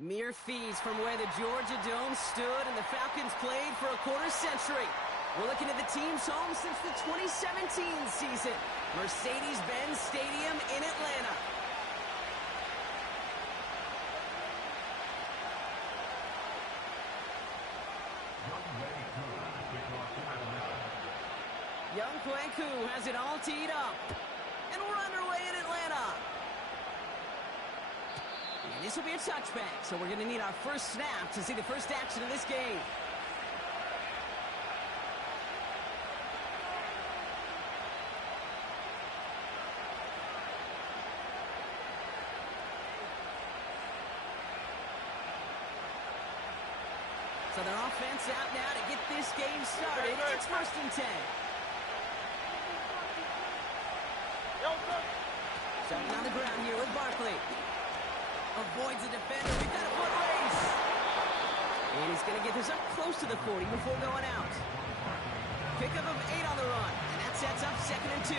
Mere feet from where the Georgia Dome stood and the Falcons played for a quarter century. We're looking at the team's home since the 2017 season, Mercedes-Benz Stadium in Atlanta. Young Kweku has it all teed up. And we're underway in Atlanta. And this will be a touchback, so we're going to need our first snap to see the first action of this game. So their offense out now to get this game started. It's 1st and 10. Starting on the ground here with Barkley. Avoids the defender. We've got a foot race. And he's going to get this up close to the 40 before going out. Pickup of 8 on the run. And that sets up 2nd and 2.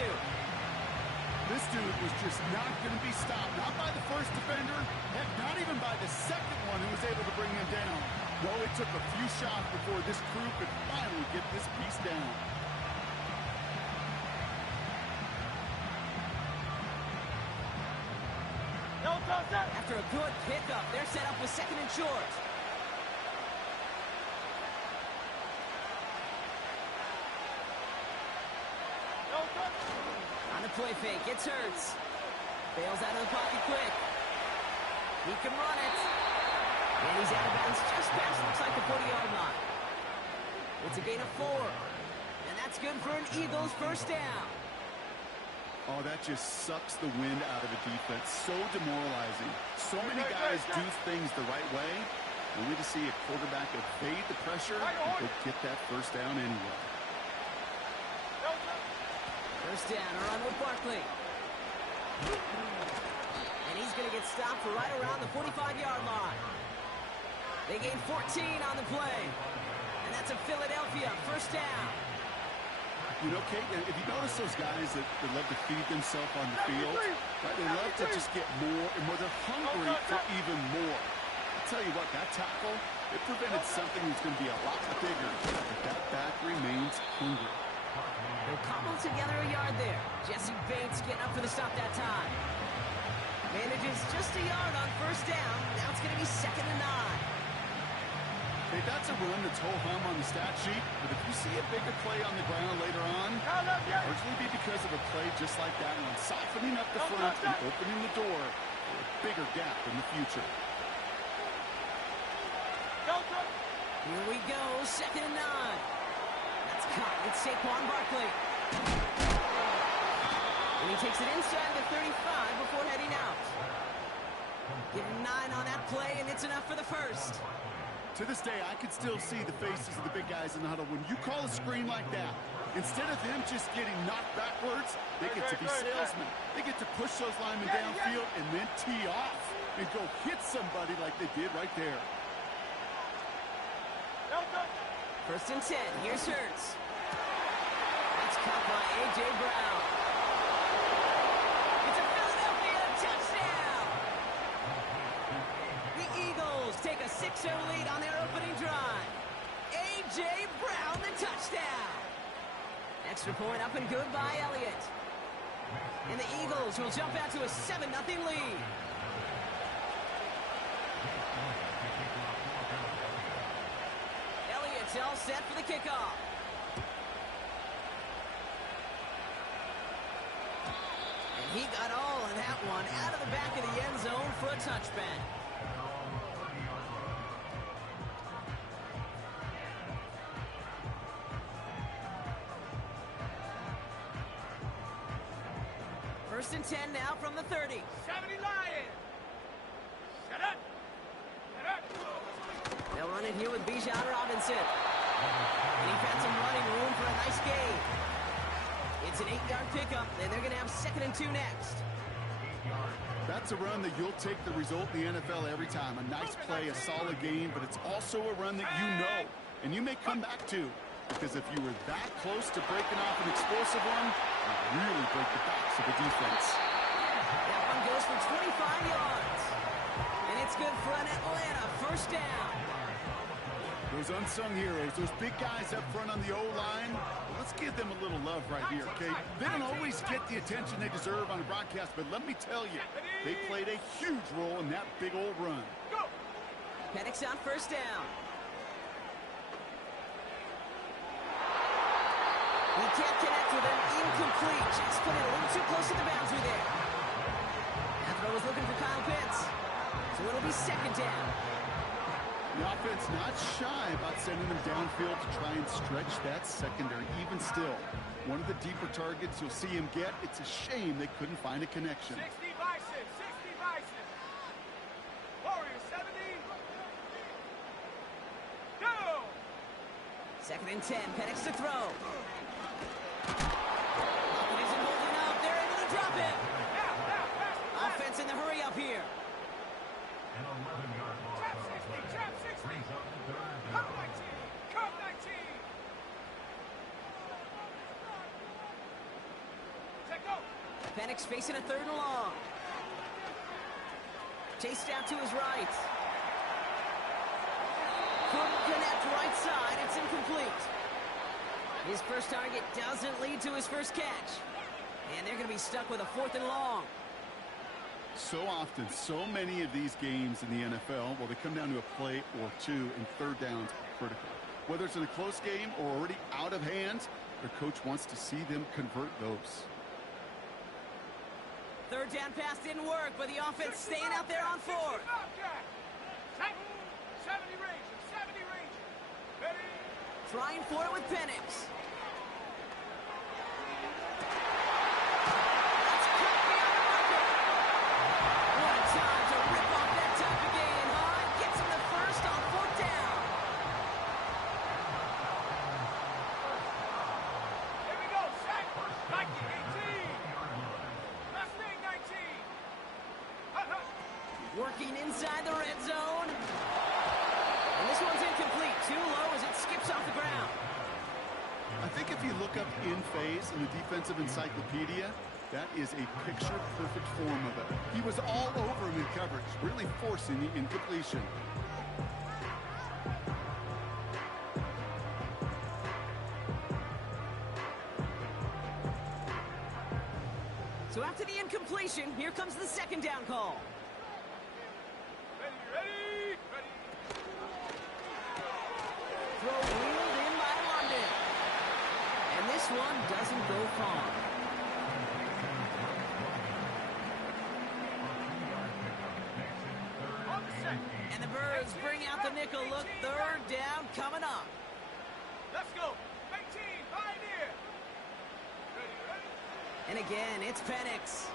This dude was just not going to be stopped. Not by the first defender. Heck, not even by the second one who was able to bring him down. No, it took a few shots before this crew could finally get this piece down. After a good pickup, they're set up with 2nd and short. On the play fake, it's Hurts. Bails out of the pocket quick. He can run it. And he's out of bounds just past, looks like the 40-yard line. It's a gain of 4. And that's good for an Eagles first down. Oh, that just sucks the wind out of the defense. So demoralizing. So many guys do things the right way, only to see a quarterback evade the pressure and go get that first down anyway. First down, a run with Barkley. And he's going to get stopped for right around the 45-yard line. They gain 14 on the play. And that's a Philadelphia first down. You know, Kate, if you notice those guys that love to feed themselves on the field, right, they love to just get more and more. They're hungry for even more. I'll tell you what, that tackle, it prevented something that's going to be a lot bigger. But that back remains hungry. They'll cobble together a yard there. Jesse Bates getting up for the stop that time. Manages just a yard on first down. Now it's going to be 2nd and 9. Hey, that's a run that's ho-hum on the stat sheet, but if you see a bigger play on the ground later on, it'll largely be because of a play just like that one, softening up the front and opening the door for a bigger gap in the future. Here we go, 2nd and 9. That's caught. It's Saquon Barkley. And he takes it inside the 35 before heading out. Give him 9 on that play, and it's enough for the first. To this day, I can still see the faces of the big guys in the huddle. When you call a screen like that, instead of them just getting knocked backwards, they get to be salesmen. They get to push those linemen downfield and then tee off and go hit somebody like they did right there. 1st and 10. Here's Hurts. That's caught by A.J. Brown. It's a Philadelphia touchdown! The Eagles take a 6-0 lead on their opening drive. A.J. Brown, the touchdown. Extra point up and good by Elliott. And the Eagles will jump out to a 7-0 lead. Elliott's all set for the kickoff. And he got all of that one out of the back of the end zone for a touchback. First and 10 now from the 30. 70 Lions! Shut up! Shut up! They'll run it here with Bijan Robinson. And he found some running room for a nice gain. It's an 8-yard pickup, and they're going to have 2nd and 2 next. That's a run that you'll take the result in the NFL every time. A nice play, a solid game, but it's also a run that you know and you may come back to. Because if you were that close to breaking off an explosive one, you really break the backs of the defense. That one goes for 25 yards. And it's That's good for an Atlanta first down. Those unsung heroes, those big guys up front on the O-line, let's give them a little love right here, okay? They don't always get the attention they deserve on a broadcast, but let me tell you, they played a huge role in that big old run. Penix on first down. He can't connect with him. Incomplete. Just put it a little too close to the boundary there. Deathrow was looking for Kyle Pitts. So it'll be second down. The offense not shy about sending them downfield to try and stretch that secondary. Even still, one of the deeper targets you'll see him get. It's a shame they couldn't find a connection. 60 Bison, 60 Bison. Warriors 70. Go! Second and 10. Penix to throw. Falcons isn't holding up. They're able to drop it. Offense in the hurry up here. Trap 60. Come 19. Come 19. Check go. Penix facing a third and long. Chased out to his right. Couldn't connect right side. It's incomplete. His first target doesn't lead to his first catch. And they're going to be stuck with a fourth and long. So often, so many of these games in the NFL, well, they come down to a play or two, and third downs are critical. Whether it's in a close game or already out of hand, their coach wants to see them convert those. Third down pass didn't work, but the offense staying out there on fourth. 70 Rangers, 70 Rangers. Ready? Trying for it with Penix. Working inside the red zone. And this one's incomplete. Too low as it skips off the ground. I think if you look up in phase in the defensive encyclopedia, that is a picture-perfect form of it. He was all over him in coverage, really forcing the incompletion. So after the incompletion, here comes the second down call. Ready. Throw wheeled in by London. And this one doesn't go far. On the second. And the Birds bring out the nickel look. Third down coming up. Let's go. 19, Pioneer. Ready. And again, it's Penix.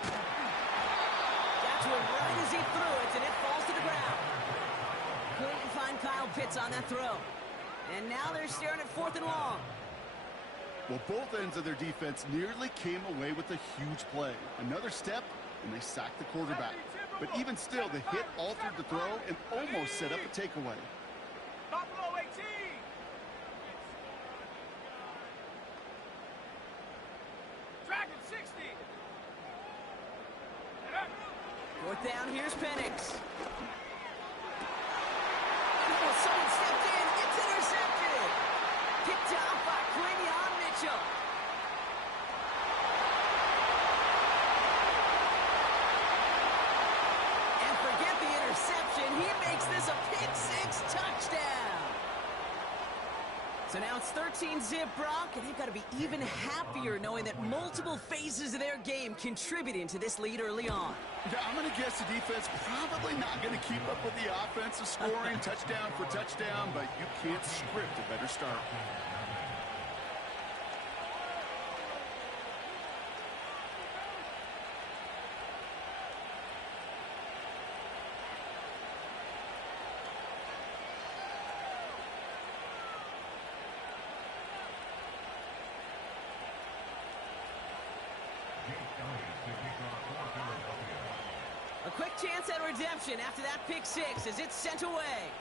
Got to him right as he threw it, and it falls to the ground. Couldn't find Kyle Pitts on that throw. And now they're staring at fourth and long. Well, both ends of their defense nearly came away with a huge play. Another step, and they sacked the quarterback. But even still, the hit altered the throw and almost set up a takeaway. Buffalo 18. Dragon 60. Fourth down, here's Penix. Oh, someone stepped in. It's intercepted. Picked off by Quinion Mitchell. And forget the interception. He makes this a pick-six touchdown. So now it's 13-zip Brock, and they've got to be even happier knowing that multiple phases of their game contributing to this lead early on. Yeah, I'm going to guess the defense probably not going to keep up with the offensive scoring touchdown for touchdown, but you can't script a better start. A quick chance at redemption after that pick six as it's sent away.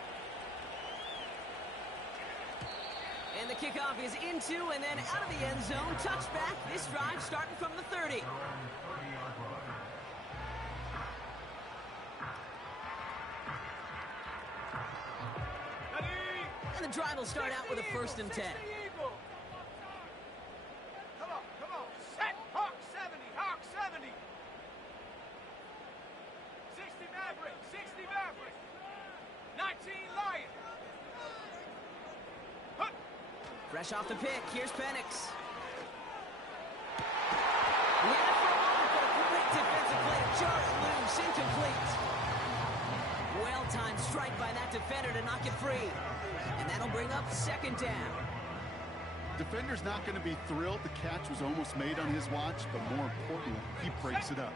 And the kickoff is into and then out of the end zone. Touchback, this drive starting from the 30. And the drive will start out with a 1st and 10. Come on. Set. Hawk 70. Hawk 70. 60 Maverick. 60 Maverick. 19 Lion. Hup. Fresh off the pick, here's Penix. He had it for a moment, but a great defensive play to jar it loose, incomplete. Well-timed strike by that defender to knock it free. And that'll bring up 2nd down. Defender's not going to be thrilled the catch was almost made on his watch, but more importantly, he breaks it up.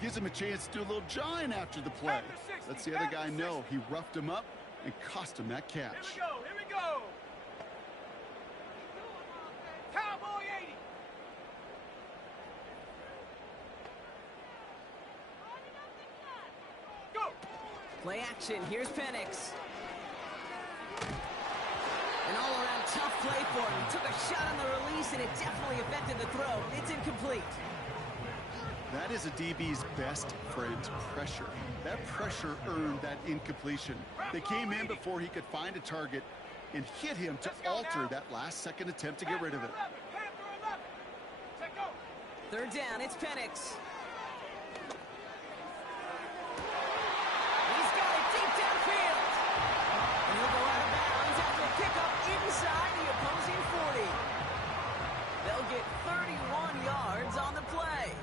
Gives him a chance to do a little jawing after the play. Lets the other guy know he roughed him up and cost him that catch. Here we go. Cowboy 80. Go. Play action, here's Penix. An all-around tough play for him. He took a shot on the release, and it definitely affected the throw. It's incomplete. That is a DB's best friend, pressure. That pressure earned that incompletion. They came in before he could find a target and hit him to alter that last-second attempt to get rid of it. 3rd down, it's Penix. He's got it deep downfield. And he'll go out of bounds after a pickup inside the opposing 40. They'll get 31 yards on the play.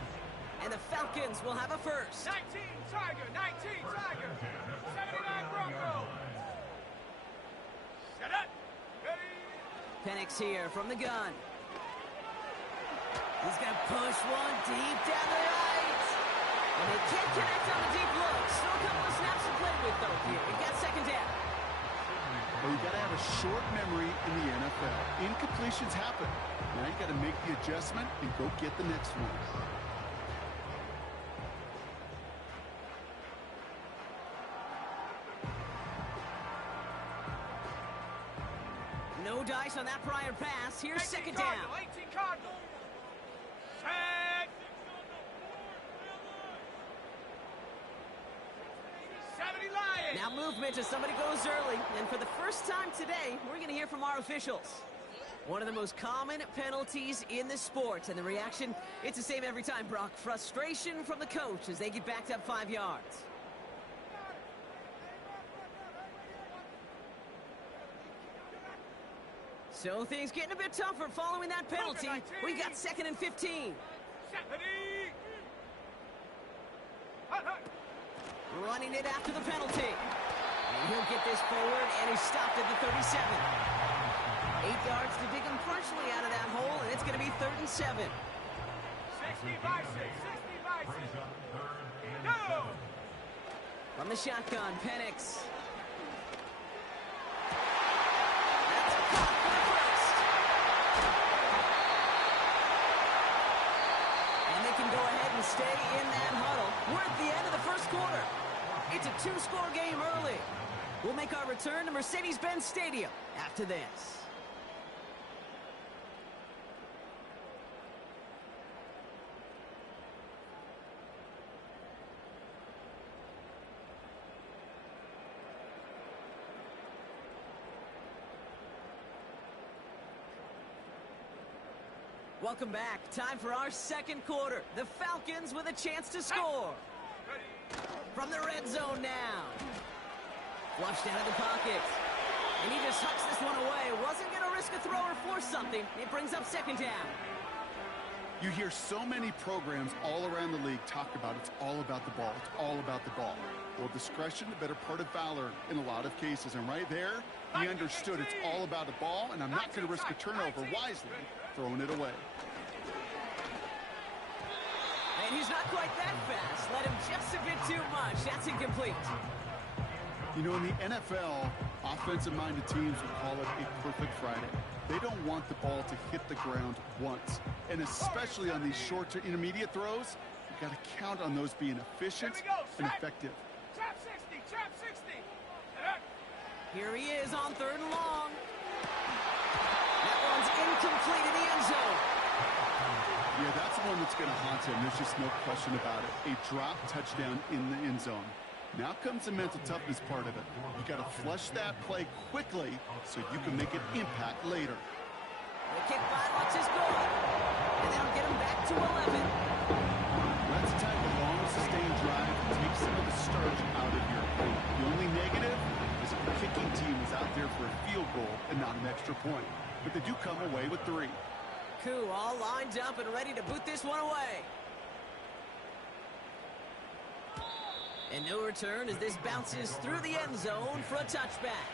And the Falcons will have a 1st. 19 Tiger. 79 Bronco. Set up. Ready. Penix here from the gun. He's going to push one deep down the right. And they can't connect on the deep look. Still a couple of snaps to play with, though, here. We've got 2nd down. Well, you got to have a short memory in the NFL. Incompletions happen. Now you got to make the adjustment and go get the next one. No dice on that prior pass. Here's 2nd down. 18 Cardinal. Set. 70 Lion. Now movement as somebody goes early. And for the first time today, we're going to hear from our officials. One of the most common penalties in the sport. And the reaction, it's the same every time, Brock. Frustration from the coach as they get backed up 5 yards. So things getting a bit tougher following that penalty. We got 2nd and 15. 70. Running it after the penalty. And he'll get this forward, and he's stopped at the 37. 8 yards to dig him partially out of that hole, and it's going to be 3rd and 7. 60 by 6. 60 by 6. Go. From the shotgun, Penix. Stay in that huddle. We're at the end of the 1st quarter. It's a 2-score game early. We'll make our return to Mercedes-Benz Stadium after this. Welcome back. Time for our 2nd quarter. The Falcons with a chance to score. From the red zone now. Flushed out of the pocket. And he just hucks this one away. Wasn't going to risk a throw or force something. It brings up 2nd down. You hear so many programs all around the league talk about it's all about the ball. It's all about the ball. Well, discretion, the better part of valor in a lot of cases. And right there, he understood it's all about the ball, and I'm not going to risk a turnover wisely, throwing it away. And he's not quite that fast. Let him just a bit too much. That's incomplete. You know, in the NFL, offensive-minded teams would call it a perfect Friday. They don't want the ball to hit the ground once. And especially on these short to intermediate throws, you've got to count on those being efficient and effective. Trap 60, trap 60. Here he is on 3rd and long. That one's incomplete in the end zone. Yeah, that's the one that's going to haunt him. There's just no question about it. A drop touchdown in the end zone. Now comes the mental toughness part of it. You got to flush that play quickly so you can make an impact later. The kick by Lutz is good. And that'll get him back to 11. That's the type of long, sustained drive that takes some of the starch out of your opponent. The only negative is if the kicking team is out there for a field goal and not an extra point. But they do come away with 3. Koo all lined up and ready to boot this one away. And no return as this bounces through the end zone for a touchback.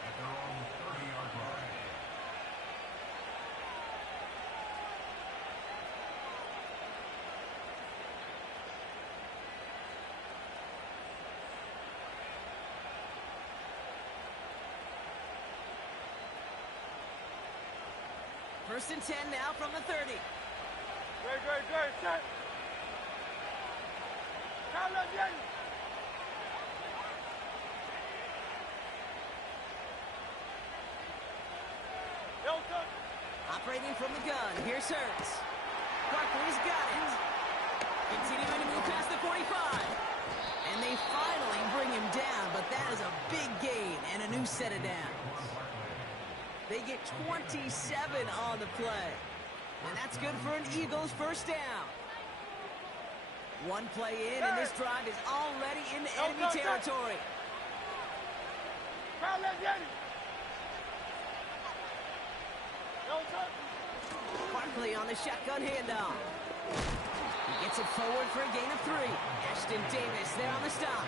First and 10 now from the 30. Great, set. Operating from the gun, here's Hurts. Barkley's got it. Continuing to move past the 45. And they finally bring him down, but that is a big gain and a new set of downs. They get 27 on the play. And that's good for an Eagles first down. One play in, and this drive is already into enemy territory. Barkley on the shotgun handoff. He gets it forward for a gain of 3. Ashton Davis there on the stop.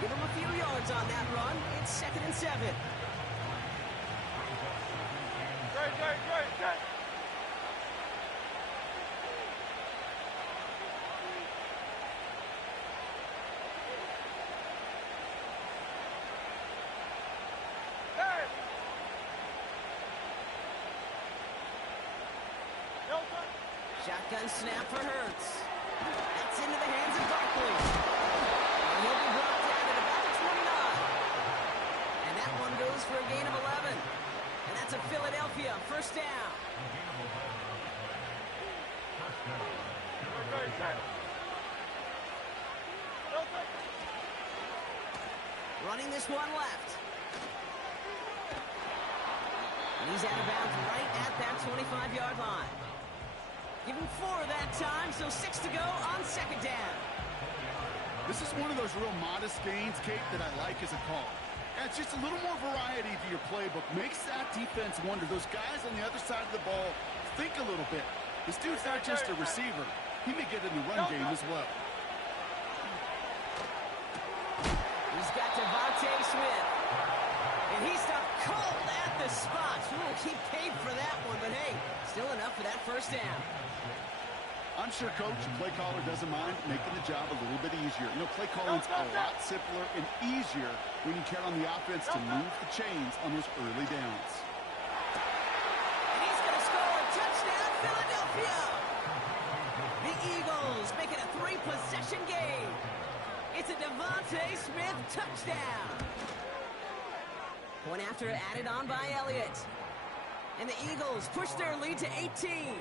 Give him a few yards on that run. It's 2nd and 7. Great, set. Shotgun snap for Hurts. That's into the hands of Barkley. And he'll be brought down at about the 29. And that one goes for a gain of 11. And that's a Philadelphia first down. Running this one left. And he's out of bounds right at that 25-yard line. Give him 4 that time, so 6 to go on 2nd down. This is one of those real modest gains, Kate, that I like as a call. And it's just a little more variety to your playbook. Makes that defense wonder. Those guys on the other side of the ball think a little bit. This dude's not just a receiver. He may get in the run game as well. He's got Devontae Smith. And he stopped cold at the spot. Ooh, he paid for that one, but hey, still enough for that first down. I'm sure Coach and play caller doesn't mind making the job a little bit easier. You know, play calling's a lot simpler and easier when you count on the offense to move the chains on those early downs. And he's going to score a touchdown, Philadelphia! The Eagles make it a 3-possession game. It's a Devontae Smith touchdown. Point after added on by Elliott. And the Eagles push their lead to 18.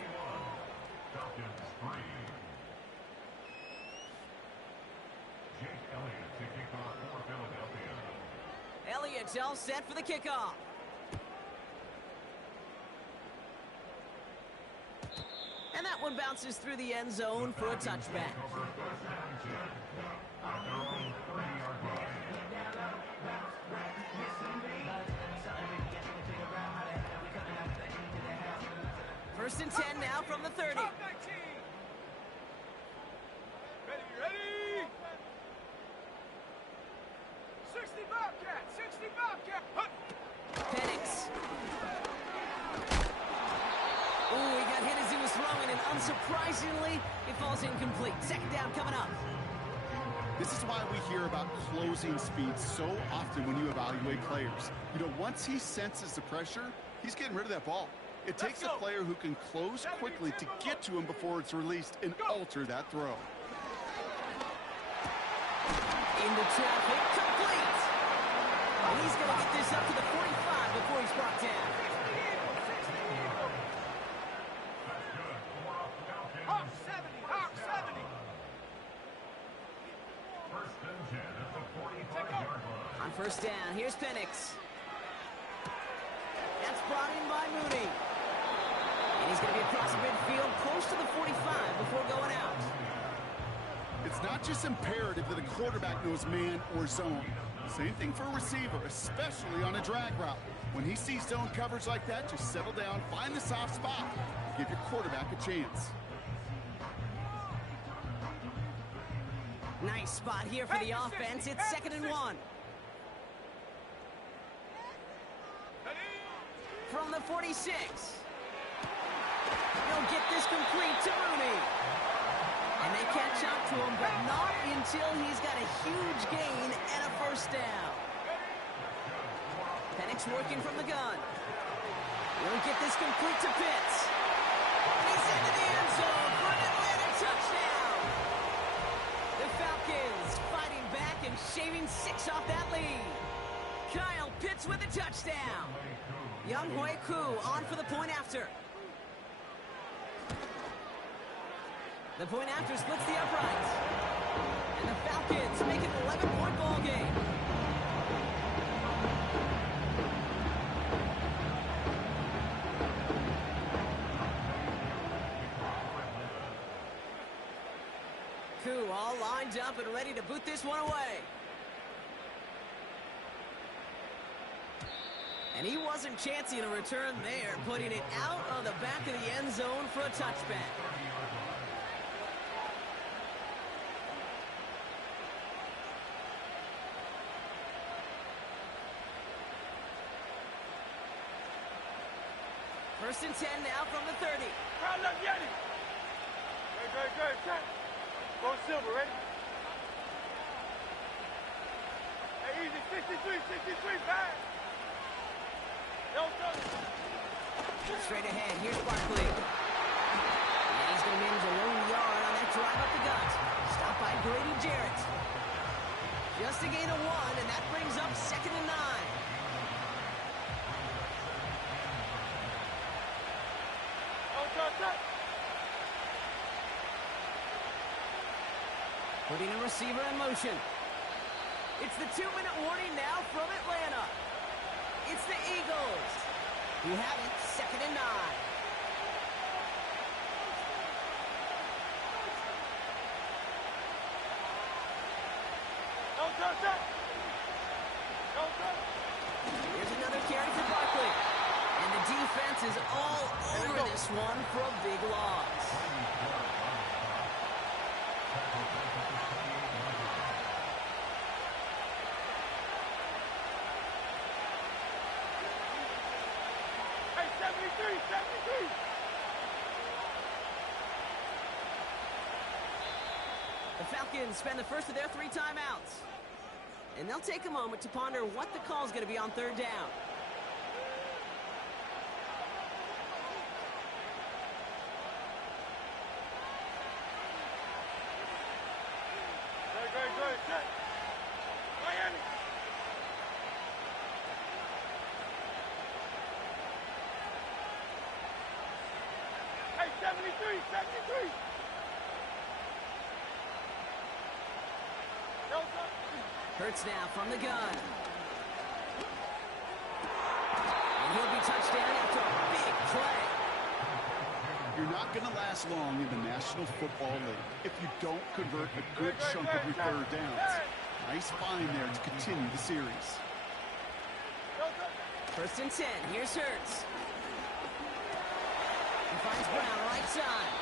Elliott's all set for the kickoff. And that one bounces through the end zone for a touchback. First and 10 now from the 30. Ready? 60 Bobcat! Penix. Ooh, he got hit as he was throwing, and unsurprisingly, it falls incomplete. 2nd down coming up. This is why we hear about closing speed so often when you evaluate players. You know, once he senses the pressure, he's getting rid of that ball. It takes a player who can close quickly to get to him before it's released and alter that throw. Into traffic, complete. And he's going to get this up to the 45 before he's brought down. Hawk 70! First down. Here's Penix. That's brought in by Mooney. And he's going to be across the midfield, close to the 45 before going out. It's not just imperative that a quarterback knows man or zone. Same thing for a receiver, especially on a drag route. When he sees zone coverage like that, just settle down, find the soft spot, give your quarterback a chance. Nice spot here for the offense. It's 2nd and 1. From the 46. He'll get this complete to Mooney. And they catch up to him, but not until he's got a huge gain and a first down. Penix working from the gun. He'll get this complete to Pitts. And he's into the end zone for an Atlanta touchdown. The Falcons fighting back and shaving 6 off that lead. Kyle Pitts with a touchdown. Young Hui Koo on for the point after. The point after splits the uprights. And the Falcons make it an 11-point ball game. Koo all lined up and ready to boot this one away. And he wasn't chancing a return there, putting it out of the back of the end zone for a touchback. First and 10 now from the 30. Crowd left Yeti. Good. Check. Go Silver, ready? Hey, easy. 63, pass. No, Straight ahead, here's Barkley. And he's going to manage a lone yard on that drive up the gut. Stopped by Grady Jarrett. Just a gain of 1, and that brings up 2nd and 9. Putting a receiver in motion. It's the 2-minute warning now from Atlanta. It's the Eagles who have it 2nd and 9. Here's another carry for Barkley. And the defense is all over this one for a big loss. Hey, 73. The Falcons spend the first of their 3 timeouts. And they'll take a moment to ponder what the call is going to be on 3rd down. Good. Check. Miami. Hey, 73. Hurts now from the gun. And he'll be touchdown after a big play. You're not going to last long in the National Football League if you don't convert a good chunk of your 3rd downs. Nice find there to continue the series. First and 10. Here's Hurts. He finds Brown right side.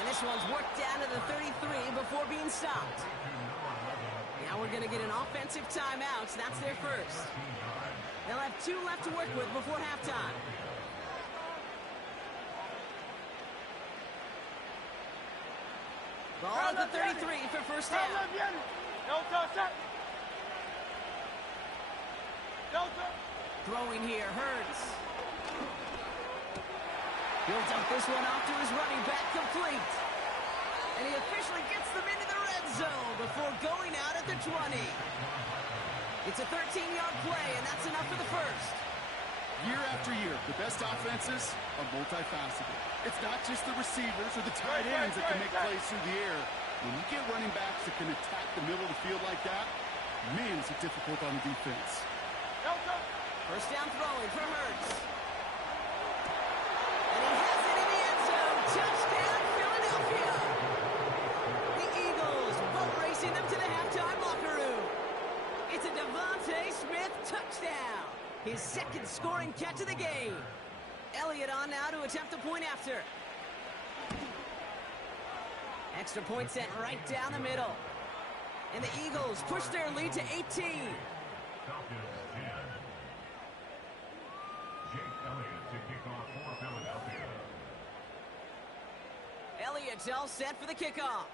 And this one's worked down to the 33 before being stopped. Now we're going to get an offensive timeout. So that's their first. They'll have 2 left to work with before halftime. Ball at the 33 for first down. Throwing here, Hurts. He'll dump this one off to his running back, complete. And he officially gets them into the red zone before going out at the 20. It's a 13-yard play, and that's enough for the first. Year after year, the best offenses are multifaceted. It's not just the receivers or the tight ends that can make plays through the air. When you get running backs that can attack the middle of the field like that, Man, is it difficult on the defense. First down throwing for Hurts. And he has it in the end zone. Touchdown, Philadelphia. The Eagles boat racing them to the halftime locker room. It's a Devontae Smith touchdown. His second scoring catch of the game. Elliott on now to attempt a point after. Extra point sent right down the middle. And the Eagles push their lead to 18. Falcons 10. Jake Elliott to kick off for Philadelphia. Elliott's all set for the kickoff.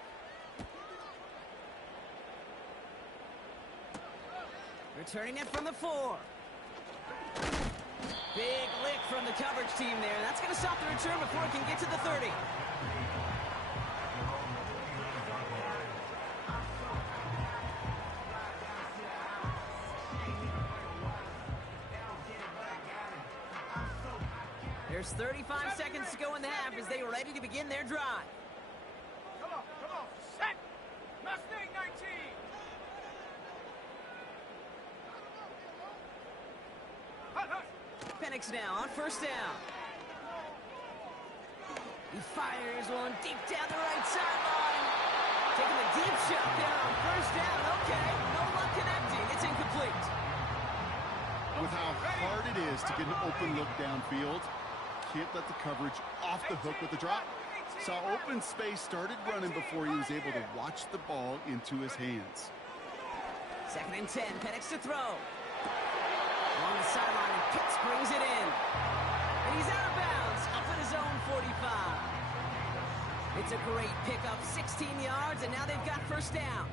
Returning it from the 4. Big lick from the coverage team there. That's going to stop the return before it can get to the 30. There's 35 seconds to go in the half as they are ready to begin their drive. Come on, set! Mustang 19! Penix now on first down. He fires one deep down the right sideline. Taking a deep shot there on first down. Okay, no luck connecting. It's incomplete. With how hard it is to get an open look downfield, can't let the coverage off the hook with the drop. Saw open space, started running before he was able to watch the ball into his hands. 2nd and 10, Penix to throw. On the sideline, and Pitts brings it in. And he's out of bounds, up at his own 45. It's a great pickup, 16 yards, and now they've got first down.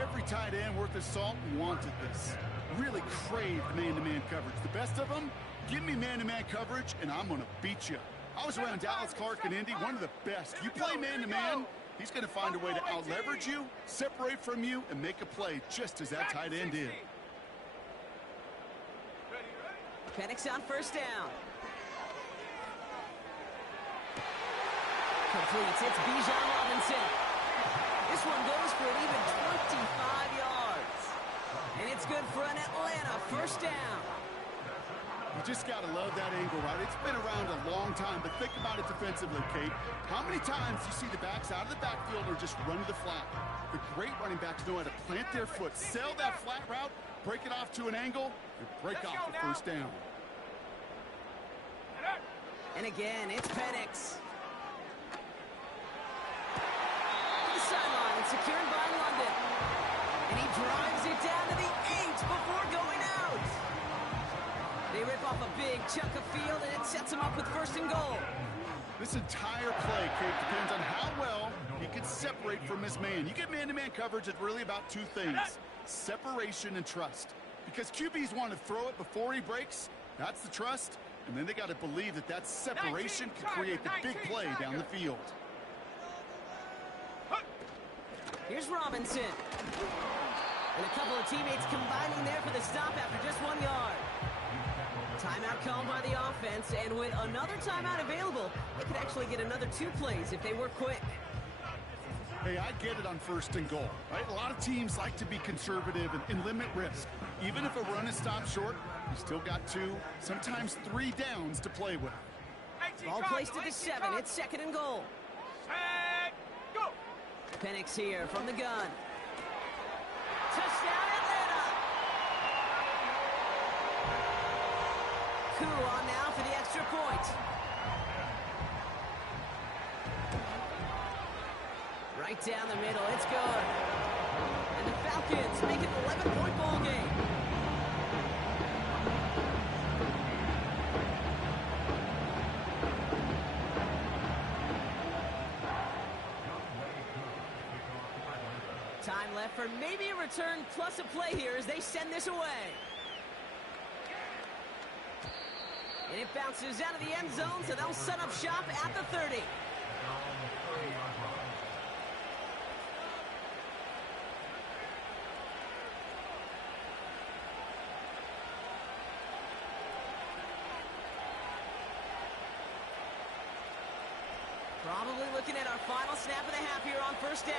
Every tight end worth his salt wanted this. Really craved man-to-man coverage. The best of them, give me man-to-man coverage, and I'm going to beat you. I was around Dallas Clark and Indy, one of the best. You play man-to-man, he's going to find a way to out-leverage you, separate from you, and make a play just as that tight end did. Penix on first down. Completes. It's Bijan Robinson. This one goes for an even 25 yards. And it's good for an Atlanta first down. You just got to love that angle, right? It's been around a long time, but think about it defensively, Kate. How many times do you see the backs out of the backfield or just run to the flat? The great running backs know how to plant their foot, sell that flat route, break it off to an angle, and break off the first down. And again, it's Penix. To the sideline, secured by London. And he drives it down to the 8 before going out. They rip off a big chunk of field, and it sets him up with first and goal. This entire play, Kate, depends on how well he can separate from his man. You get man-to-man coverage, it's really about two things, separation and trust. Because QBs want to throw it before he breaks, that's the trust, and then they got to believe that that separation can create the big play down the field. Here's Robinson. And a couple of teammates combining there for the stop after just 1 yard. Timeout called by the offense, and with another timeout available, they could actually get another 2 plays if they were quick. Hey, I get it on first and goal, right? A lot of teams like to be conservative and limit risk. Even if a run is stopped short, you still got 2, sometimes 3 downs to play with. Ball placed at the 7. It's 2nd and goal. Set, go! Penix here from the gun. Touchdown, Atlanta! Coup on now for the extra point. Right down the middle, it's good. And the Falcons make it an 11-point ball game. Time left for maybe a return plus a play here as they send this away. And it bounces out of the end zone, so they'll set up shop at the 30. Probably looking at our final snap of the half here on first down.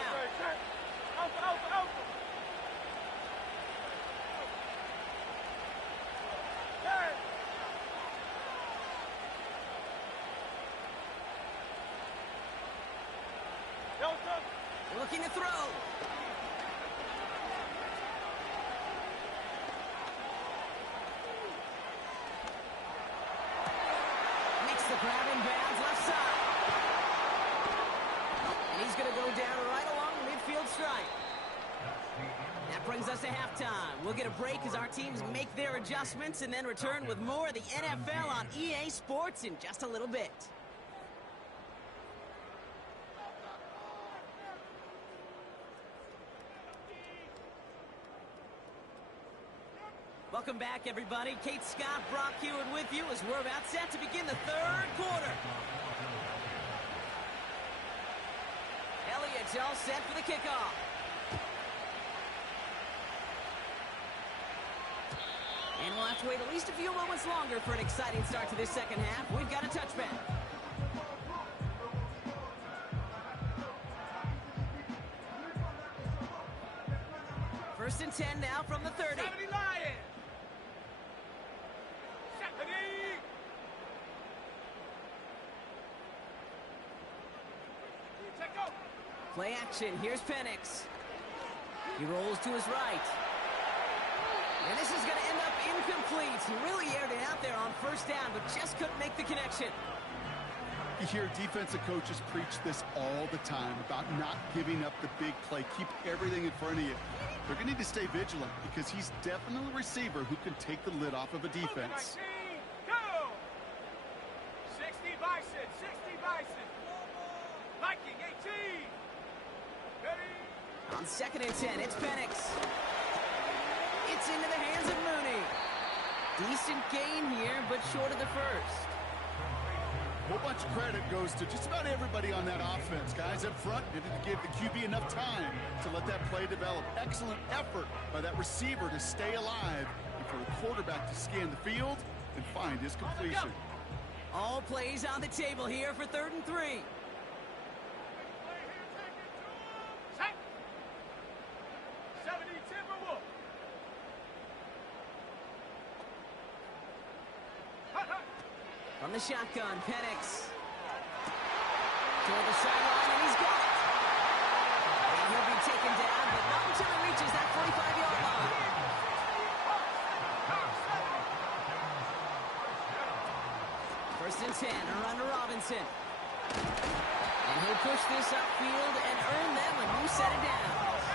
Looking to throw. Makes the grab in bounds left side. And he's going to go down right along the midfield stripe. That brings us to halftime. We'll get a break as our teams make their adjustments and then return with more of the NFL on EA Sports in just a little bit. Welcome back, everybody. Kate Scott, Brock Hewitt with you as we're about set to begin the third quarter. Elliott's all set for the kickoff. And we'll have to wait at least a few moments longer for an exciting start to this second half. We've got a touchback. First and 10 now from the 30. 70 Lions. 70. Check out. Play action. Here's Penix. He rolls to his right. And this is going to end up incomplete. He really aired it out there on first down, but just couldn't make the connection. You hear defensive coaches preach this all the time about not giving up the big play. Keep everything in front of you. They're going to need to stay vigilant because he's definitely a receiver who can take the lid off of a defense. 19, go! 60 Bison, 60 Bison. Viking, 18. Ready? On second and 10, it's Penix. It's into the hands of Mooney. Decent gain here, but short of the first. A whole bunch of credit goes to just about everybody on that offense. Guys up front needed to give the QB enough time to let that play develop. Excellent effort by that receiver to stay alive and for the quarterback to scan the field and find his completion. All plays on the table here for 3rd and 3. Set. 70 Timberwolves. From the shotgun, Penix. Toward the sideline, and he's got it. And he'll be taken down, but not until he reaches that 45-yard line. First and 10, a run to Robinson. And he'll push this upfield and earn them a new set of downs.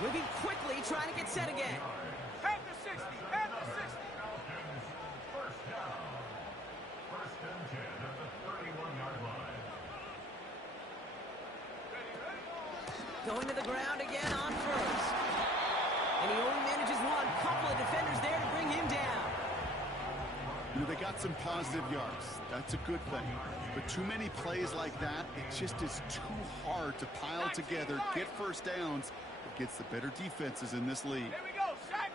Moving quickly, trying to get set again. At the 60, at the 60. First down. First and 10 at the 31-yard line. Going to the ground again on first. And he only manages one. Couple of defenders there to bring him down. You know, they got some positive yards. That's a good thing. But too many plays like that, it just is too hard to pile together, get first downs against the better defenses in this league. Here we go, set.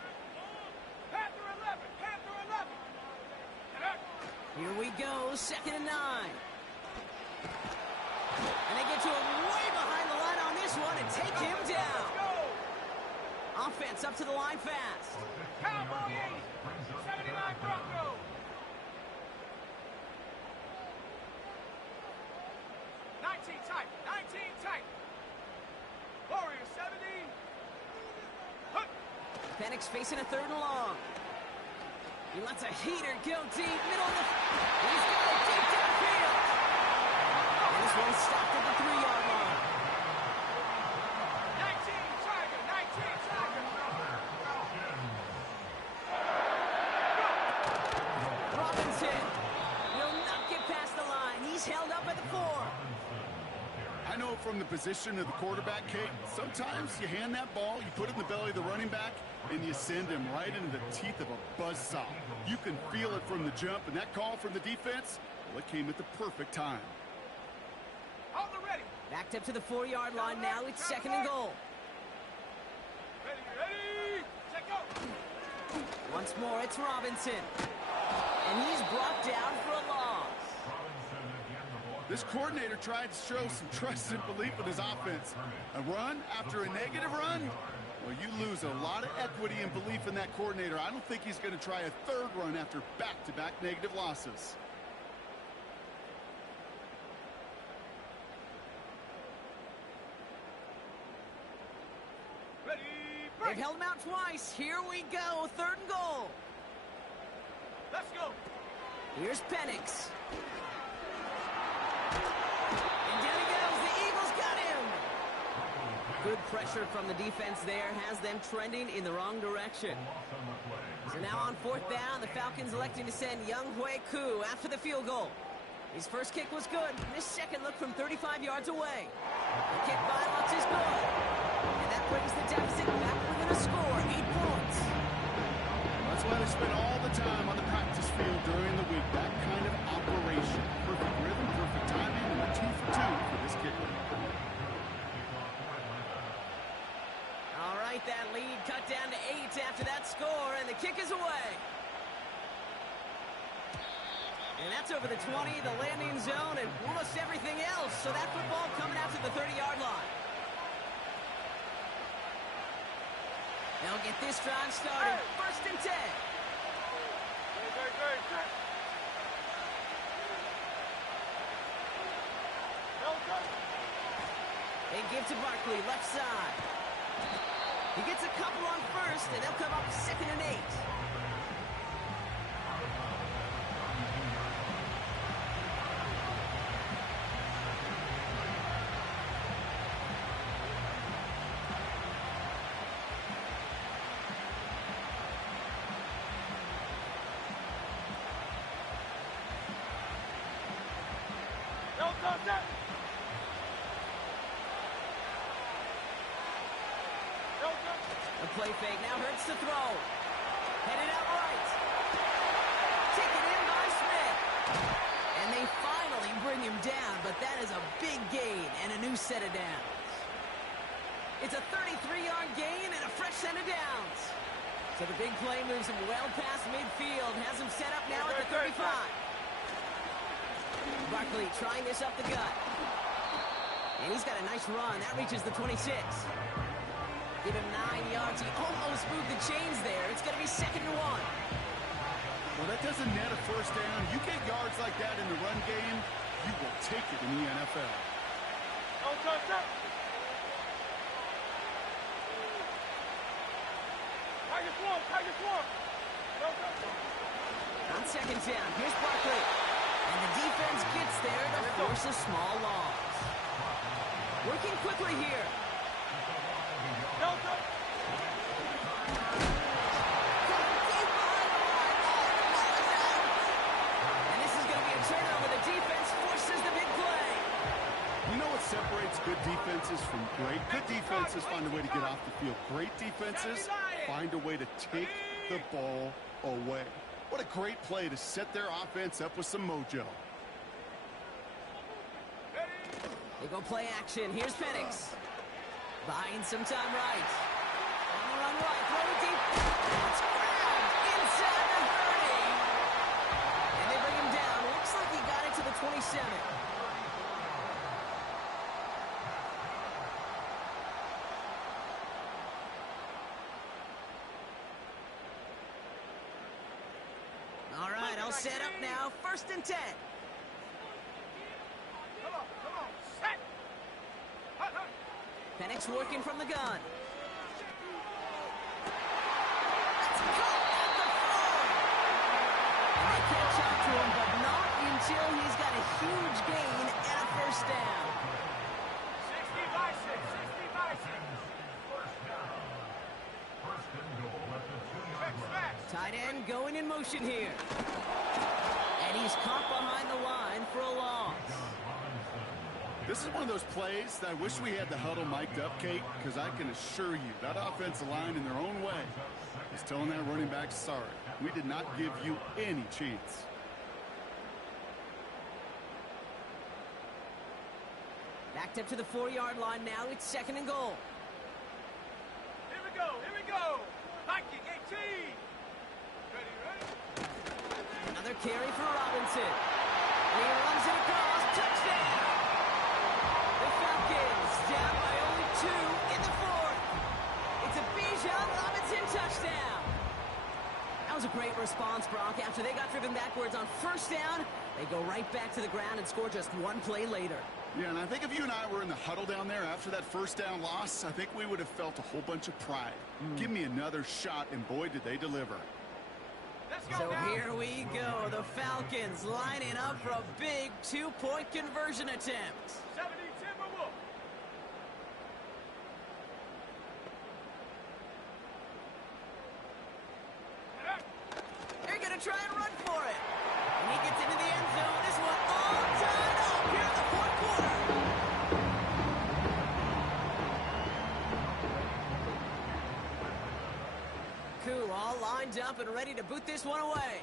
Panther 11, Panther 11. Here we go, 2nd and 9. And they get to him way behind the line on this one and take him down. Offense up to the line fast. Cowboy 80, 79 Broncos. 19 tight, 19 tight. Warriors 70. Hook. Penix facing a 3rd and long. He lets a heater go deep, middle of the... He's got it deep downfield. And this one stopped at the 3-yard line. 19 Tiger, 19 Tiger. Robinson will not get past the line. He's held up at the 4. I know from the position of the quarterback, Kate, sometimes you hand that ball, you put it in the belly of the running back, and you send him right into the teeth of a buzzsaw. You can feel it from the jump, and that call from the defense, well, it came at the perfect time. On the ready. Backed up to the 4-yard line now. It's 2nd and goal. Ready, ready. Check go. Once more, it's Robinson. And he's brought down for a loss. This coordinator tried to show some trust and belief in his offense. A run after a negative run? Well, you lose a lot of equity and belief in that coordinator. I don't think he's going to try a 3rd run after back-to-back negative losses. twice. Here we go. 3rd and goal. Let's go. Here's Penix. And down he goes. The Eagles got him. Good pressure from the defense there has them trending in the wrong direction. So now on 4th down, the Falcons electing to send Younghoe Koo after the field goal. His first kick was good. His second look from 35 yards away. The kick by Lutz is good. And that brings the deficit back within a score, 8 points. That's why they spend all the time on the practice field during the week. That kind of operation. Perfect rhythm, perfect timing, and a 2 for 2 for this kicker. All right, that lead cut down to 8 after that score, and the kick is away. And that's over the 20, the landing zone, and almost everything else. So that football coming out to the 30-yard line. They'll get this drive started. 1st and 10. They give to Barkley, left side. He gets a couple on 1st, and they'll come up 2nd and 8. The play fake now hurts to throw. Headed out right. Taken in by Smith. And they finally bring him down, but that is a big gain and a new set of downs. It's a 33-yard gain and a fresh set of downs. So the big play moves him well past midfield, has him set up now at the 35. Barkley trying this up the gut. And he's got a nice run. That reaches the 26. Give him 9 yards. He almost moved the chains there. It's going to be 2nd and 1. Well, that doesn't net a 1st down. You get yards like that in the run game, you will take it in the NFL. On 2nd down, here's Barkley. And the defense gets there to force a small loss. Working quickly here. And this is going to be a turnover. The defense forces the big play. You know what separates good defenses from great? Good defenses find a way to get off the field. Great defenses find a way to take the ball away. What a great play to set their offense up with some mojo. They go play action. Here's Penix. Buying some time right. On the run right. Throw it deep. It's grabbed inside the 30. And they bring him down. Looks like he got it to the 27. All right, I'll set up now. 1st and 10. Come on, set. Penix working from the gun. And they catch up to him, but not until he's got a huge gain and a 1st down. 60 by 6, 60 by 6. 1st down. 1st and goal at the 2-yard line. Tight end going in motion here. And he's caught behind the line for a loss. This is one of those plays that I wish we had the huddle mic'd up, Kate, because I can assure you that offensive line in their own way is telling that running back, sorry, we did not give you any chance. Backed up to the 4-yard line now. It's 2nd and goal. Here we go, here we go. Hiking 18. Ready? Another carry for Robinson. And he runs it across. Touchdown! The Falcons down by only 2 in the 4th. It's a Bijan Robinson touchdown. That was a great response, Brock. After they got driven backwards on 1st down, they go right back to the ground and score just 1 play later. Yeah, and I think if you and I were in the huddle down there after that first down loss, I think we would have felt a whole bunch of pride. Give me another shot, and boy, did they deliver. So here we go. The Falcons lining up for a big two-point conversion attempt. 70 Timberwolves. They're going to try and run for it. And he gets into the end zone. This one all tied up here in the fourth quarter. Cool, all lined up and ready to boot this one away.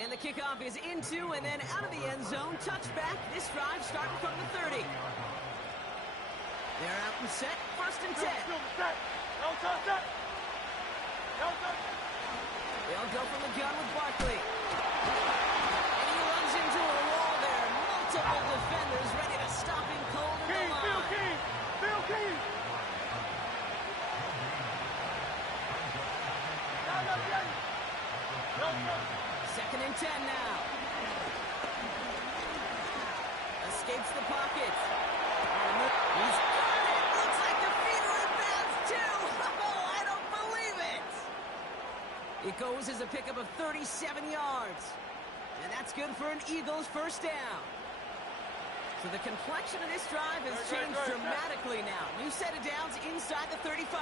And the kickoff is into and then out of the end zone. Touchback. This drive starting from the 30. They're out and set. First and 10. They'll go from the gun with Barkley. And he runs into a wall there. Multiple defenders ready to stop him cold in the line. Bill King. Second and 10 now. Escapes the pocket. He's got it. Looks like the feet are in bounds too. Oh, I don't believe it. It goes as a pickup of 37 yards. And that's good for an Eagles first down. So the complexion of this drive has changed dramatically now. New set of downs inside the 35.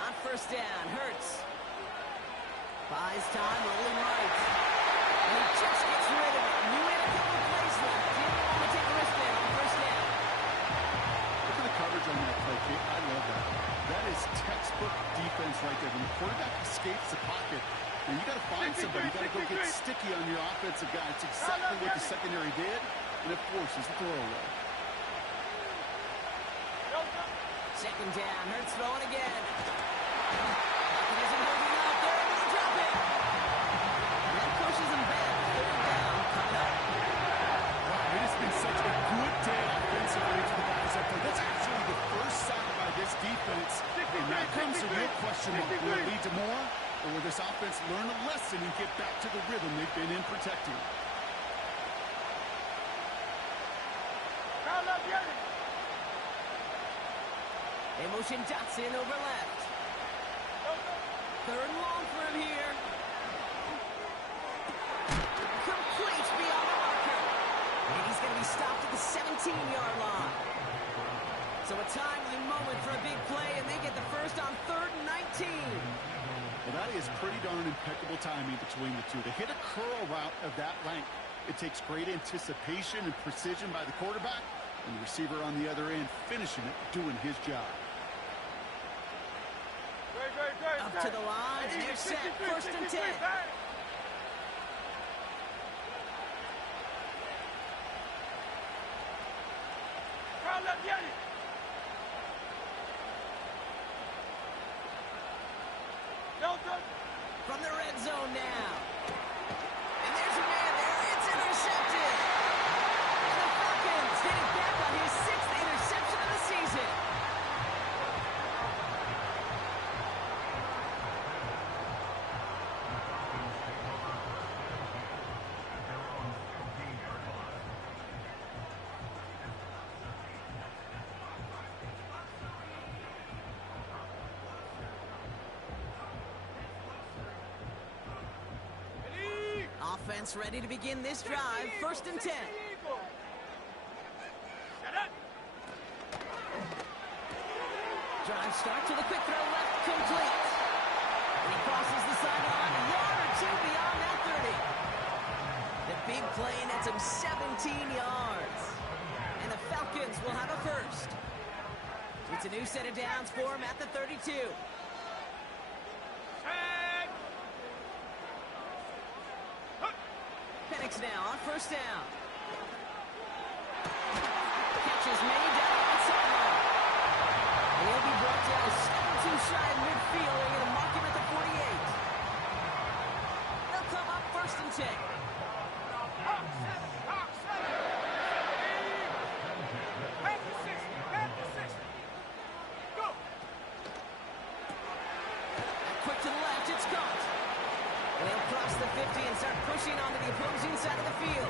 On first down, Hurts. Buys time, rolling right. And he just gets rid of it. Knew he had a couple of plays left. Didn't want to take a risk there on first down. Look at the coverage on that play, Kate. I love that. That is textbook defense right there. When the quarterback escapes the pocket, and you got to find somebody. You got to go get sticky on your offensive guy. It's exactly what the secondary did, and it forces the throwaway. Second down, Hurts throwing again. He isn't holding up. They're able to drop it. And that pushes him back. Third down coming up. Wow, it has been such a good day offensively for the guys up there. That's actually the first sack by this defense. And now comes a real question mark. Will it lead to more? Or will this offense learn a lesson and get back to the rhythm they've been in protecting? They motion Dotson over left. Third and long for him here. Complete beyond the marker. And he's going to be stopped at the 17-yard line. So a timely moment for a big play, and they get the first on third and 19. Well, that is pretty darn impeccable timing between the two. To hit a curl route of that length, it takes great anticipation and precision by the quarterback, and the receiver on the other end finishing it, doing his job. Up to the lines, they're set, first and 10. From the red zone now. And there's a man there, it's intercepted. And the Falcons getting back on his 6th interception of the season. Offense ready to begin this drive. First and 10. Drive start to the quick throw left, complete. And he crosses the sideline, a yard or two beyond that 30. The big play nets him 17 yards. And the Falcons will have a first. It's a new set of downs for him at the 32. Penix now on first down. Catches made down the sideline. And he'll be brought down a step or two shy of midfield. They're going to mark him at the 48. They'll come up first and 10. A quick cross the 50 and start pushing onto the opposing side of the field.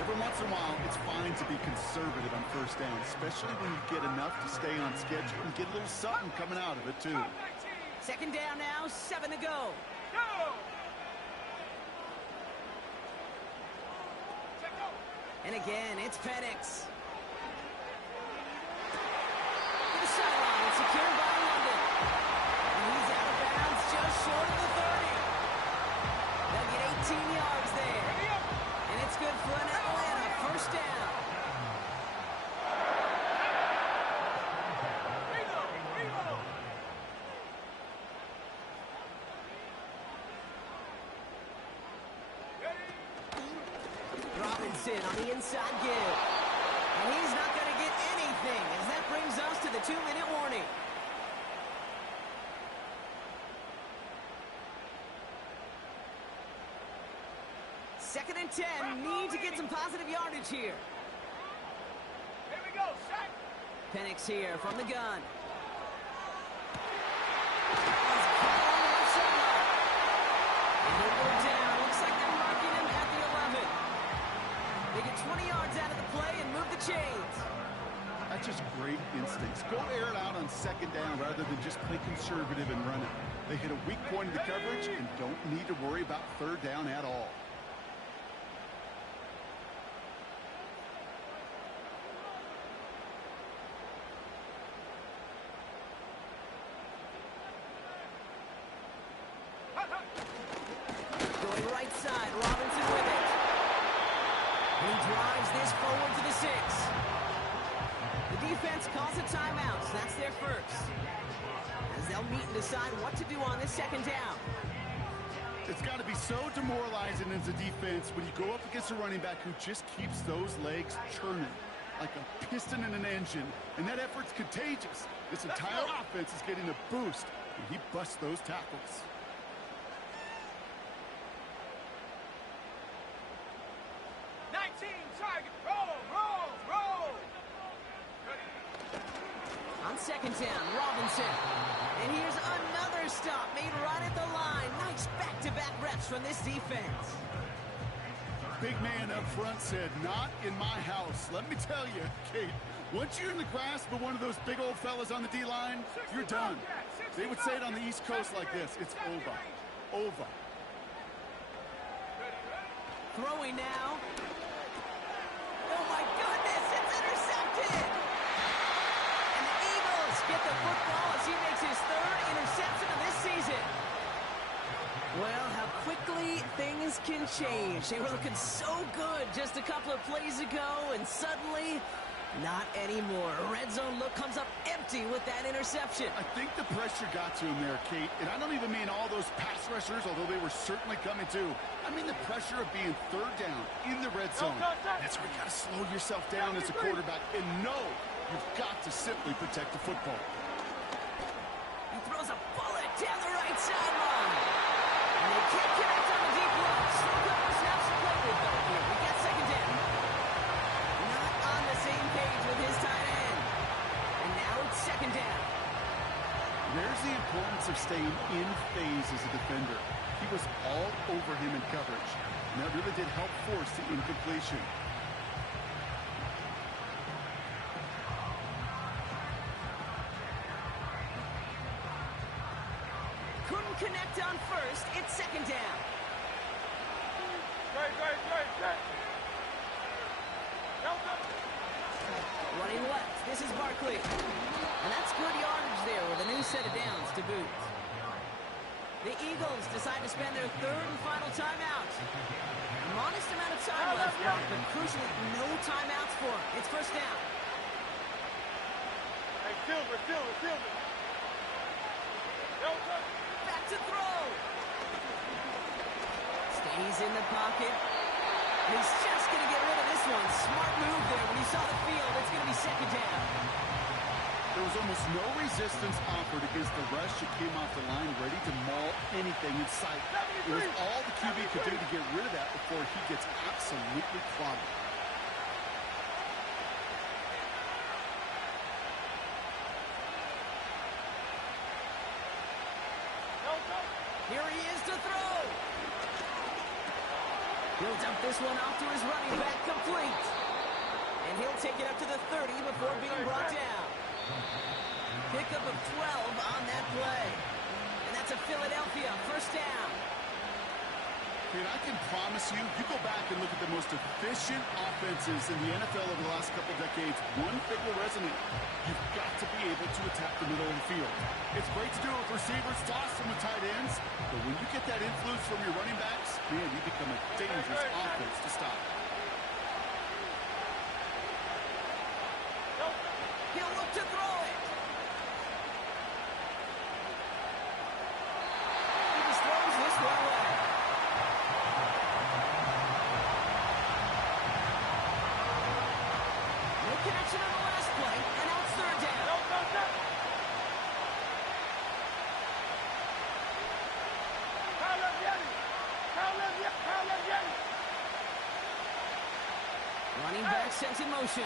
Every once in a while, it's fine to be conservative on first down, especially when you get enough to stay on schedule and get a little something coming out of it, too. Second down now, 7 to go. And again, it's Penix. To the sideline, secured by London. And he's out of bounds, just short of the 30. They'll get 18 yards there. And it's good for an Atlanta first down. Robinson on the inside give. And he's not going to get anything, as that brings us to the 2-minute warning. Second and 10, need to get some positive yardage here. Here we go, sack. Penix here from the gun. And he'll go down. Looks like they're marking him at the 11. They get 20 yards out of the play and move the chains. That's just great instincts. Go air it out on second down rather than just play conservative and run it. They hit a weak point in the coverage and don't need to worry about third down at all. Going right side, Robinson with it. And he drives this forward to the 6. The defense calls a timeout, so that's their first. As they'll meet and decide what to do on this second down. It's got to be so demoralizing as a defense when you go up against a running back who just keeps those legs churning like a piston in an engine, and that effort's contagious. This entire offense is getting a boost, and he busts those tackles. Target, roll. On second down, Robinson. And here's another stop made right at the line. Nice back-to-back reps from this defense. Big man up front said, not in my house. Let me tell you, Kate, once you're in the grasp of one of those big old fellas on the D-line, you're done. They would say it on the East Coast like this. It's over. Throwing now. Oh, my goodness, it's intercepted. And the Eagles get the football as he makes his 3rd interception of this season. Well, how quickly things can change. They were looking so good just a couple of plays ago, and suddenly, not anymore. A red zone look comes up empty with that interception. I think the pressure got to him there, Kate. And I don't even mean all those pass rushers, although they were certainly coming too. I mean the pressure of being third down in the red zone. That's where you got to slow yourself down as a quarterback and know you've got to simply protect the football. He throws a bullet down the right sideline. And they can't connect on the deep look. Still got more snaps to play with, though. Here we get second down. Not on the same page with his tight end. And now it's second down. There's the importance of staying in phase as a defender. He was all over him in coverage. And that really did help force the incompletion. Couldn't connect on first. It's second down. Great. Running left. This is Barkley. And that's good yardage there with a new set of downs to boot. The Eagles decide to spend their 3rd and final timeout. A modest amount of time left, but crucially, no timeouts for them. It's first down. Hey, Silver. Back to throw. Stays in the pocket. And he's just going to get rid of this one. Smart move there. When he saw the field, it's going to be second down. There was almost no resistance offered against the rush that came off the line ready to maul anything in sight. It was all the QB could do to get rid of that before he gets absolutely clobbered. Here he is to throw. He'll dump this one off to his running back, complete. And he'll take it up to the 30 before being brought down. Pickup of 12 on that play. And that's a Philadelphia first down. And I can promise you, you go back and look at the most efficient offenses in the NFL over the last couple decades, one thing will resonate. You've got to be able to attack the middle of the field. It's great to do it with receivers, toss them with tight ends, but when you get that influence from your running backs, man, you become a dangerous offense to stop. He'll look to throw it. He just throws this one away. Connection on the last play, and now it's third down. Running back sent in motion.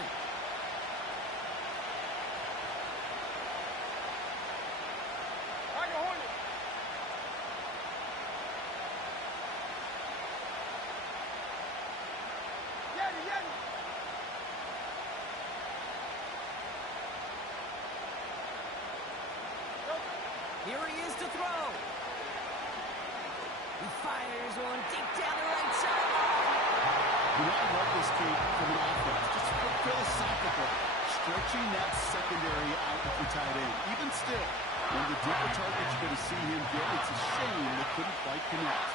Here he is to throw. He fires one deep down the right side. You know, I love this, Kate, from an offense. Just philosophical. Stretching that secondary out with the tight end. Even still, one of the deeper targets you're going to see him get, it's a shame they couldn't quite connect.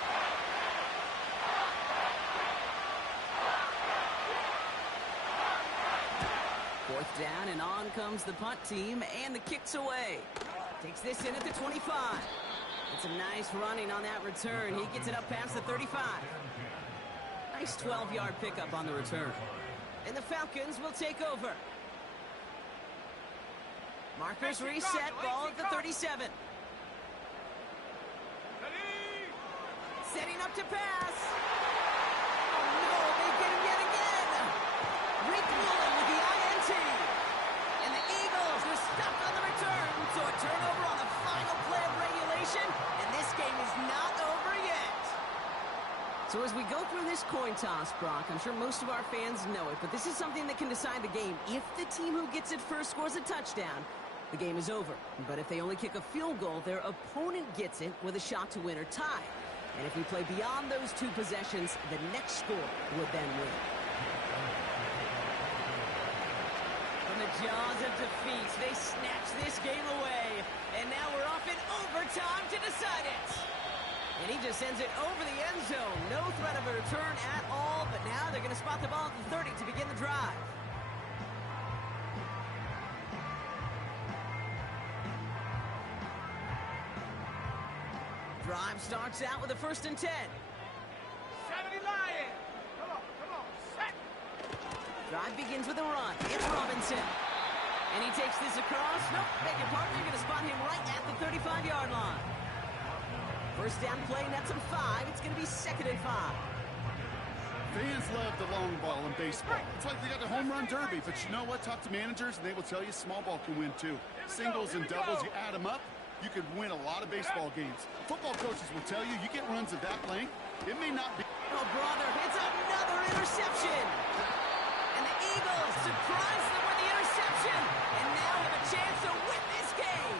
Fourth down, and on comes the punt team, and the kick's away. Takes this in at the 25. It's some nice running on that return. He gets it up past the 35. Nice 12-yard pickup on the return. And the Falcons will take over. Markers reset, ball at the 37. Setting up to pass. Oh, no, they get him yet again. Rick Woolen with the INT. And the Eagles were stopped on the return. So a turnover on the final play of regulation. And this game is not over yet. So as we go through this coin toss, Brock, I'm sure most of our fans know it, but this is something that can decide the game. If the team who gets it first scores a touchdown, the game is over. But if they only kick a field goal, their opponent gets it with a shot to win or tie. And if we play beyond those two possessions, the next score would then win. From the jaws of defeat, they snatch this game away. And now we're off in overtime to decide it. And he just sends it over the end zone. No threat of a return at all, but now they're going to spot the ball at the 30 to begin the drive. Drive starts out with a 1st and 10. 70 Lion. Come on, set. Drive begins with a run. It's Robinson. And he takes this across. Nope, beg your pardon. You're going to spot him right at the 35-yard line. First down play, and that's a 5. It's going to be 2nd and 5. Fans love the long ball in baseball. It's like they got the home run derby, but you know what? Talk to managers, and they will tell you small ball can win too. Singles and doubles, you add them up, you could win a lot of baseball games. Football coaches will tell you, you get runs of that length, it may not be... Oh, brother, it's another interception. And the Eagles surprise them with the interception. And now have a chance to win this game.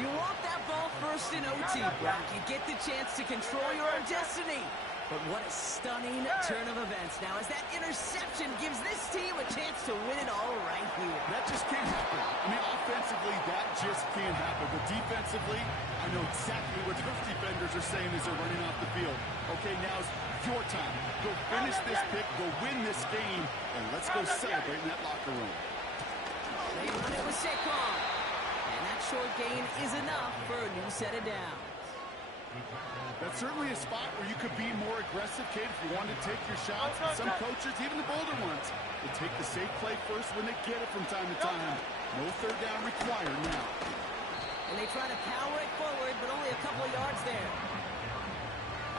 You want that ball first in OT, Brock. You get the chance to control your own destiny. But what a stunning turn of events. Now, as that interception gives this team a chance to win it all right here. That just can't happen. I mean, offensively, that just can't happen. But defensively, I know exactly what those defenders are saying as they're running off the field. Okay, now's your time. Go finish this pick, go win this game, and let's go celebrate in that locker room. They run it with Saquon. And that short gain is enough for a new set of downs. That's certainly a spot where you could be more aggressive, Kate, if you want to take your shots. Some coaches, even the bolder ones, will take the safe play first when they get it from time to time. No third down required now. And they try to power it forward, but only a couple of yards there.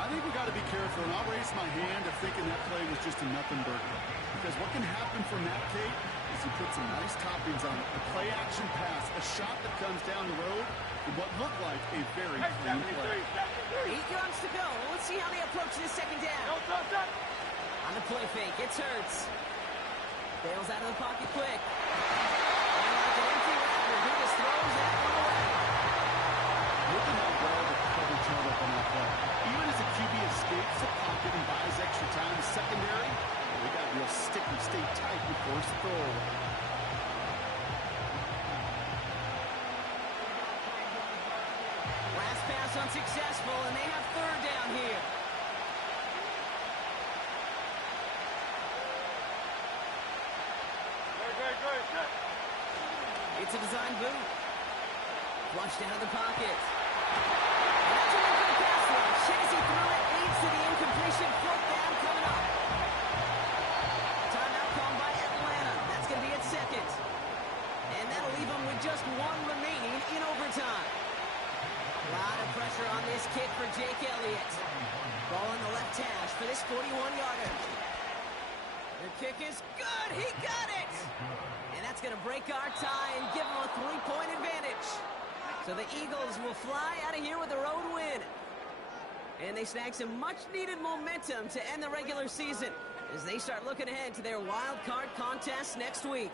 I think we got to be careful, and I'll raise my hand of thinking that play was just a nothing burger. Because what can happen from that, Kate, as he put some nice toppings on it. A play-action pass, a shot that comes down the road, and what looked like a very clean play. 8 yards to go. Let's see how they approach this second down. On the play fake, it's Hurts. Bails out of the pocket quick. And like an empty wrapper, he just throws that one away. Look at how well the coverage held up on that play. Even as the QB escapes the pocket and buys extra time, the secondary, they got real sticky, stay tight and force the throw. Last pass unsuccessful, and they have third down here. It's a design boot. Flushed out of the pocket. And that's a win for the pass rush. Shazy threw it, leads to the incompletion. Fourth down coming up. Timeout called by Atlanta. That's going to be its second. And that'll leave them with just one remaining in overtime. A lot of pressure on this kick for Jake Elliott. Ball on the left hash for this 41-yarder. The kick is good. He got it. And that's going to break our tie and give them a 3-point advantage. So the Eagles will fly out of here with a road win. And they snag some much-needed momentum to end the regular season as they start looking ahead to their wild card contest next week.